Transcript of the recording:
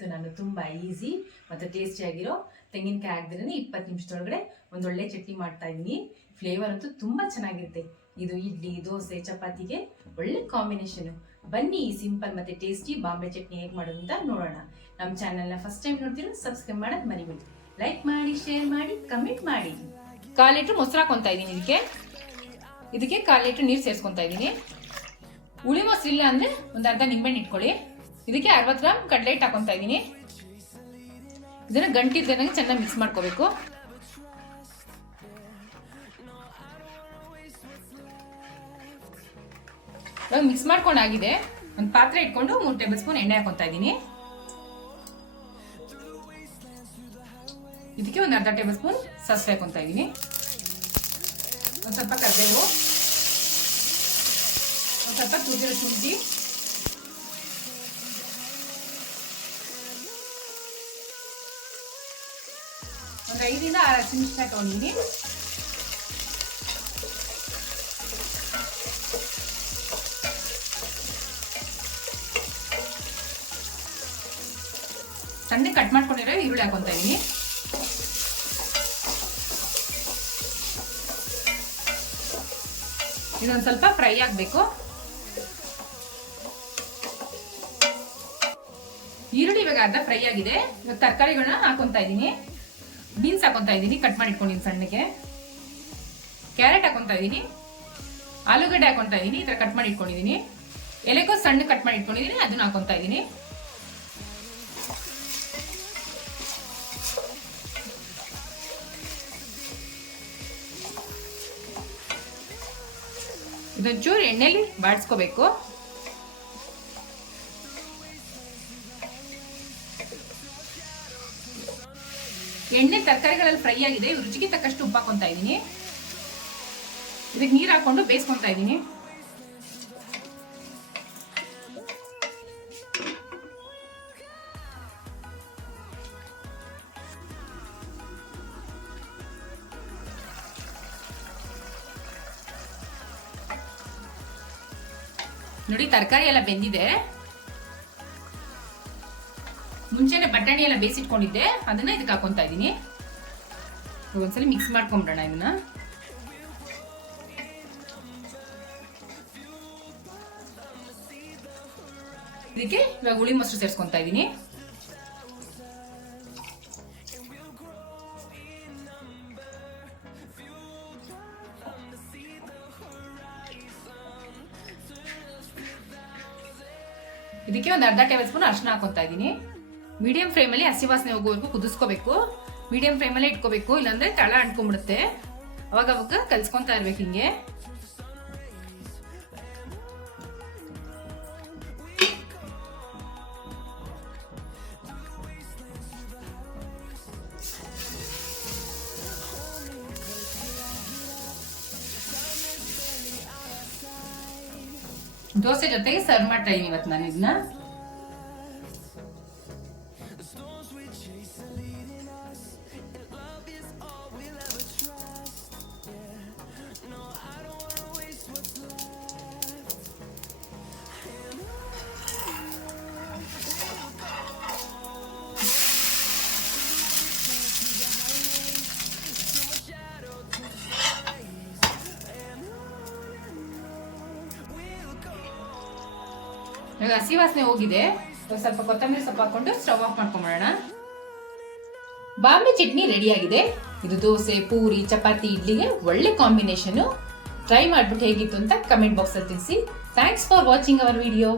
ಇವತ್ತು ನಾನು ತುಂಬ ಈಸಿ ಮತ್ತು ಟೇಸ್ಟಿಯಾಗಿರೋ ತೆಂಗಿನಕಾಯಿ ಹಾಕ್ದಿರೇ 20 ನಿಮಿಷದೊಳಗಡೆ ಒಂದೊಳ್ಳೆ ಚಟ್ನಿ ಮಾಡ್ತಾ ಇದ್ದೀನಿ. ಫ್ಲೇವರ್ ಅಂತೂ ತುಂಬ ಚೆನ್ನಾಗಿರುತ್ತೆ. ಇದು ಇಡ್ಲಿ, ದೋಸೆ, ಚಪಾತಿಗೆ ಒಳ್ಳೆ ಕಾಂಬಿನೇಷನು. ಬನ್ನಿ ಈ ಸಿಂಪಲ್ ಮತ್ತು ಟೇಸ್ಟಿ ಬಾಂಬೆ ಚಟ್ನಿ ಹೇಗೆ ಮಾಡೋದು ಅಂತ ನೋಡೋಣ. ನಮ್ಮ ಚಾನಲ್ನ ಫಸ್ಟ್ ಟೈಮ್ ನೋಡ್ತೀರೋ ಸಬ್ಸ್ಕ್ರೈಬ್ ಮಾಡೋದು ಮರಿಬೇಡಿ. ಲೈಕ್ ಮಾಡಿ, ಶೇರ್ ಮಾಡಿ, ಕಮೆಂಟ್ ಮಾಡಿ. 1/4 ಲೀಟ್ರ್ ಮೊಸರು ಹಾಕೊತಾ ಇದ್ದೀನಿ. ಇದಕ್ಕೆ 1/4 ಲೀಟ್ರ್ ನೀರು ಸೇರಿಸ್ಕೊತಾ ಇದ್ದೀನಿ. ಹುಳಿ ಮೊಸರು ಇಲ್ಲ ಅಂದರೆ ಒಂದು ಅರ್ಧ ನಿಂಬೆಹಣ್ಣು ಇಟ್ಕೊಳ್ಳಿ. ಇದಕ್ಕೆ 60 ಗ್ರಾಮ್ ಕಡಲೆ ಹಿಟ್ಟು ಹಾಕೊತಾ ಇದ್ದೀನಿ. ಇದನ್ನ ಗಂಟಿದ್ದಂಗೆ ಚೆನ್ನಾಗಿ ಮಿಕ್ಸ್ ಮಾಡ್ಕೋಬೇಕು. ಇವಾಗ ಮಿಕ್ಸ್ ಮಾಡ್ಕೊಂಡಾಗಿದೆ. ಒಂದು ಪಾತ್ರೆ ಇಟ್ಕೊಂಡು 3 ಟೇಬಲ್ ಸ್ಪೂನ್ ಎಣ್ಣೆ ಹಾಕೊತಾ ಇದ್ದೀನಿ. ಇದಕ್ಕೆ ಒಂದು ಅರ್ಧ ಟೇಬಲ್ ಸ್ಪೂನ್ ಸಾಸಿವೆ ಹಾಕೊತಾ ಇದ್ದೀನಿ. ಒಂದು ಸ್ವಲ್ಪ ಕರಿಬೇವು, ಒಂದು ಸ್ವಲ್ಪ ತುರಿದಿರೋ ಶುಂಠಿ, ಒಂದು 5 ರಿಂದ 6 ಹಸಿಮೆಣಸಿನಕಾಯಿ ತಗೊಂಡಿದ್ದೀನಿ. ಸಣ್ಣ ಕಟ್ ಮಾಡ್ಕೊಂಡಿರೋ ಈರುಳ್ಳಿ ಹಾಕೊತಾ ಇದ್ದೀನಿ. ಇದೊಂದು ಸ್ವಲ್ಪ ಫ್ರೈ ಆಗಬೇಕು. ಈರುಳ್ಳಿ ಇವಾಗ ಅರ್ಧ ಫ್ರೈ ಆಗಿದೆ. ಇವಾಗ ತರಕಾರಿಗಳನ್ನ ಹಾಕೊತಾ ಇದ್ದೀನಿ. ಬೀನ್ಸ್ ಹಾಕೊತಾ ಇದ್ದೀನಿ, ಕಟ್ ಮಾಡಿ ಇಟ್ಕೊಂಡಿದ್ದೀನಿ ಸಣ್ಣಗೆ. ಕ್ಯಾರೆಟ್ ಹಾಕೊತಾ ಇದ್ದೀನಿ, ಆಲೂಗಡ್ಡೆ ಹಾಕೊತಾ ಇದ್ದೀನಿ, ಈ ಥರ ಕಟ್ ಮಾಡಿ ಇಟ್ಕೊಂಡಿದ್ದೀನಿ. ಎಲೆಕೋಸು ಸಣ್ಣ ಕಟ್ ಮಾಡಿ ಇಟ್ಕೊಂಡಿದ್ದೀನಿ, ಅದನ್ನ ಹಾಕೊತಾ ಇದ್ದೀನಿ. ಇದೊಂಚೂರು ಎಣ್ಣೆಲಿ ಬಾಡಿಸ್ಕೋಬೇಕು. ಎಣ್ಣೆ ತರಕಾರಿಗಳಲ್ಲಿ ಫ್ರೈ ಆಗಿದೆ. ರುಚಿಗೆ ತಕ್ಕಷ್ಟು ಉಪ್ಪು ಹಾಕೊತಾ ಇದ್ದೀನಿ. ಇದಕ್ಕೆ ನೀರು ಹಾಕೊಂಡು ಬೇಯಿಸ್ಕೊತಾ ಇದ್ದೀನಿ. ನೋಡಿ ತರಕಾರಿ ಎಲ್ಲ ಬೆಂದಿದೆ. ಮುಂಚೆನೆ ಬಟಾಣಿ ಎಲ್ಲ ಬೇಯಿಸಿಟ್ಕೊಂಡಿದ್ದೆ, ಅದನ್ನ ಇದಕ್ಕೆ ಹಾಕೊತಾ ಇದ್ದೀನಿ. ಒಂದ್ಸಲ ಮಿಕ್ಸ್ ಮಾಡ್ಕೊಂಡ್ಬಿಡೋಣ ಇದನ್ನ. ಇದಕ್ಕೆ ಇವಾಗ ಹುಳಿ ಮೊಸರು ಸೇರಿಸ್ಕೊತಾ ಇದ್ದೀನಿ. ಇದಕ್ಕೆ ಒಂದು ಅರ್ಧ ಟೇಬಲ್ ಸ್ಪೂನ್ ಅರಿಶಿನ ಹಾಕೊತಾ ಇದ್ದೀನಿ. ಮೀಡಿಯಂ ಫ್ಲೇಮಲ್ಲಿ ಹಸಿ ವಾಸನೆ ಹೋಗೋವರೆಗೂ ಕುದಿಸ್ಕೋಬೇಕು. ಮೀಡಿಯಂ ಫ್ಲೇಮಲ್ಲೇ ಇಟ್ಕೋಬೇಕು, ಇಲ್ಲಾಂದ್ರೆ ತಳ ಅಂಟ್ಕೊಂಡ್ಬಿಡುತ್ತೆ. ಅವಾಗ ಕಲ್ಸ್ಕೊತಾ ಇರ್ಬೇಕು ಹಿಂಗೆ. ದೋಸೆ ಜೊತೆಗೆ ಸರ್ವ್ ಮಾಡ್ತಾ ಇದೀನಿ ಇವತ್ತು ನಾನು ಇದನ್ನ. ಇವಾಗ ಹಸಿ ವಾಸನೆ ಹೋಗಿದೆ. ಸ್ವಲ್ಪ ಕೊತ್ತಂಬರಿ ಸೊಪ್ಪು ಹಾಕೊಂಡು ಸ್ಟವ್ ಆಫ್ ಮಾಡ್ಕೊಂಬಿಡೋಣ. ಬಾಂಬೆ ಚಟ್ನಿ ರೆಡಿ ಆಗಿದೆ. ಇದು ದೋಸೆ, ಪೂರಿ, ಚಪಾತಿ, ಇಡ್ಲಿಗೆ ಒಳ್ಳೆ ಕಾಂಬಿನೇಷನ್. ಟ್ರೈ ಮಾಡ್ಬಿಟ್ಟು ಹೇಗಿತ್ತು ಅಂತ ಕಮೆಂಟ್ ಬಾಕ್ಸ್ ಅಲ್ಲಿ ತಿಳಿಸಿ. Thanks for watching our video.